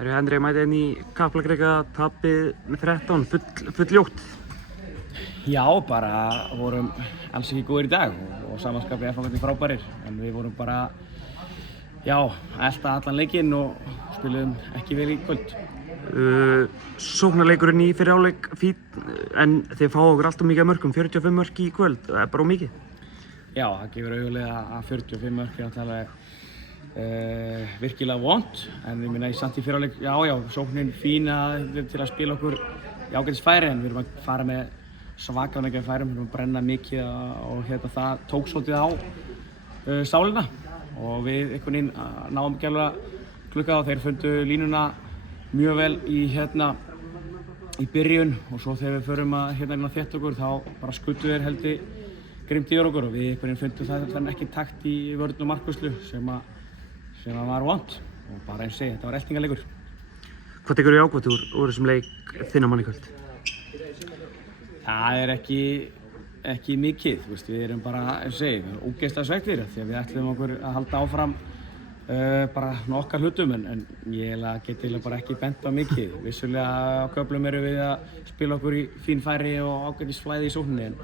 Herru Hendri mætið inn í Kaplakrika, tapið með 13, full ljótt. Já, bara vorum alls ekki góðir í dag og samanskapið F-fangandi frábærir. En við vorum bara, elta allan leikinn og spiluðum ekki vel í kvöld. Sóknarleikurinn í fyrri hálfleik fínn, en þið fáið okkur alltaf mikið af mörkum, 45 mörk í kvöld, það er bara mikið. Já, það gefur auðvitað að 45 mörk er náttúrulega virkilega vont, en ég minna í samt í fyrri hálfleik, sóknin fín til að spila okkur í ágætis færi, en við erum að fara með svakalega mikið færum, við erum að brenna mikið og það tók svolítið á sálina og við einhvern veginn náum ekki alveg að glugga á. Þeir fundu línuna mjög vel í byrjun og svo þegar við förum að þétta okkur þá bara skuttu þeir heldur grimmt yfir okkur og við einhvern veginn fundum það ekki takt í vörn og markvörslu sem var vont og bara eins og segja, þetta var eltingaleikur. Hvað tekur þið ákvæmt úr þessum leik þinna mann í kvöld? Það er ekki mikið, við erum bara, eins og segja, ógeðslega svekktir því að við ætlum okkur að halda áfram bara okkar hlutum en ég get bara ekki bent á mikið. Vissulega á köflum erum við að spila okkur í fín færi og ágætis flæði í sókninni en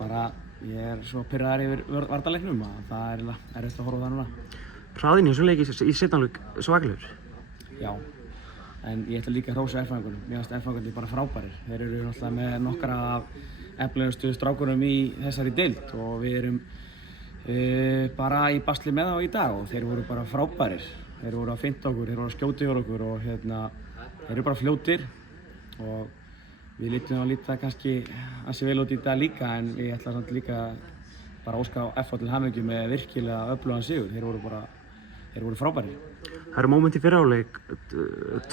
bara ég er svo pirraður yfir varnarleiknum að það er erfitt að horfa á það núna. Hraðinn í þessum leik í seinni hálfleik svakalegur? Já, en ég ætla líka að hrósa F-fangunum. Mér finnst F-fangarnir bara frábærir. Þeir eru náttúrulega með nokkra af efnilegustu strákunum í þessari deild og við erum bara í basli með þá í dag og þeir voru bara frábærir. Þeir voru að finta okkur, þeir voru að skjóta yfir okkur og þeir eru bara fljótir og við lítum að líta kannski ansi vel út í dag líka en ég ætla samt líka bara að óska F til hamingju með virkilega öflugan sigur. Þeir voru frábærir. Það eru móment í fyrri hálfleik,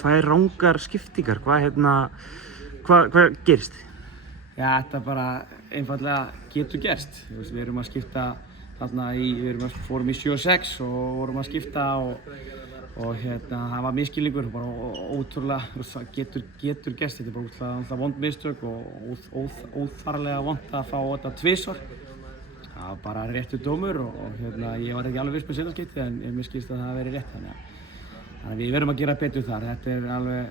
2 rangar skiptingar, hvað gerist? Já, þetta bara einfaldlega getur gerst. Við erum að skipta þarna fórum í 7-6 og vorum að skipta og það var misskilningur, bara ótrúlega, getur gerst. Þetta er bara ótrúlega vond mistök og óþarflega vond að fá þetta tvisvar. Það var bara réttur dómur og ég var ekki alveg viss með seinnaskiptið en mér skilst að það hafi verið rétt. Þannig að við verðum að gera betur þar. Þetta er alveg,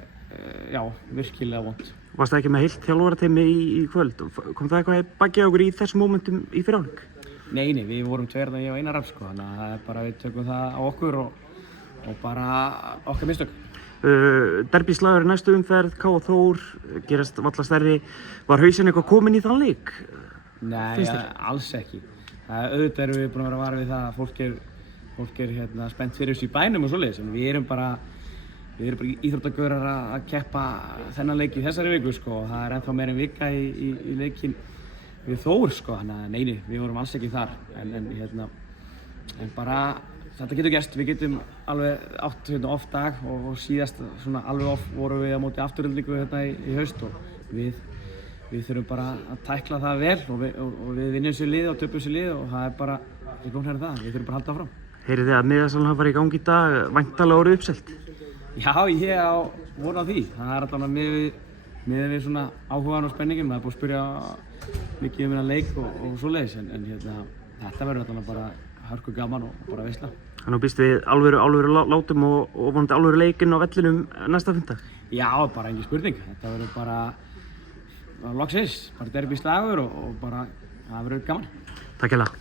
virkilega vond. Varst það ekki með heilt þjálfarateymi í kvöld? Kom það eitthvað í bakið okkur í þessum mómentum í fyrri hálfleik? Nei, við vorum 2 ég og Einar Rafn, þannig að það er bara við tökum það á okkur og bara okkar mistök. Derbyslagur í næstu umferð, K.A. Þór, gerast valla stærri. Var hausinn eitthvað kominn í þann leik? Nei, alls ekki. Auðvitað erum við búin að vera vara við það að fólk er spennt fyrir þessu í bænum og svoleiðis, en við erum bara íþróttagaurar að keppa þennan leik í þessari viku og það er ennþá meira en vika í leikinn við Þór þannig að nei, við vorum alls ekki þar en bara þetta getur gerst, við getum alveg átt off dag og síðast alveg off vorum við á móti afturöldingu í haust og við þurfum bara að tækla það vel og við vinnum sér lið og töpum sér lið og það er bara, við þurfum bara að halda áfram. Heyrið þið að miðasalan hafa farið í gangi í dag, væntanlega orðið uppselt? Já, ég á von á því. Það er alltaf miðað við svona áhugan og spenningin. Það er búið að spyrja mikið um þennan leik og svoleiðis en þetta verður alltaf bara hörku gaman og bara veisla. Þannig að býst við alvöru látum og vonandi alvöru leikinn á vellinum næsta fimmtudag? Já, bara engin spurning. Þetta verður bara loksins, bara derbyslagur og bara það verður gaman. Takk hérlega.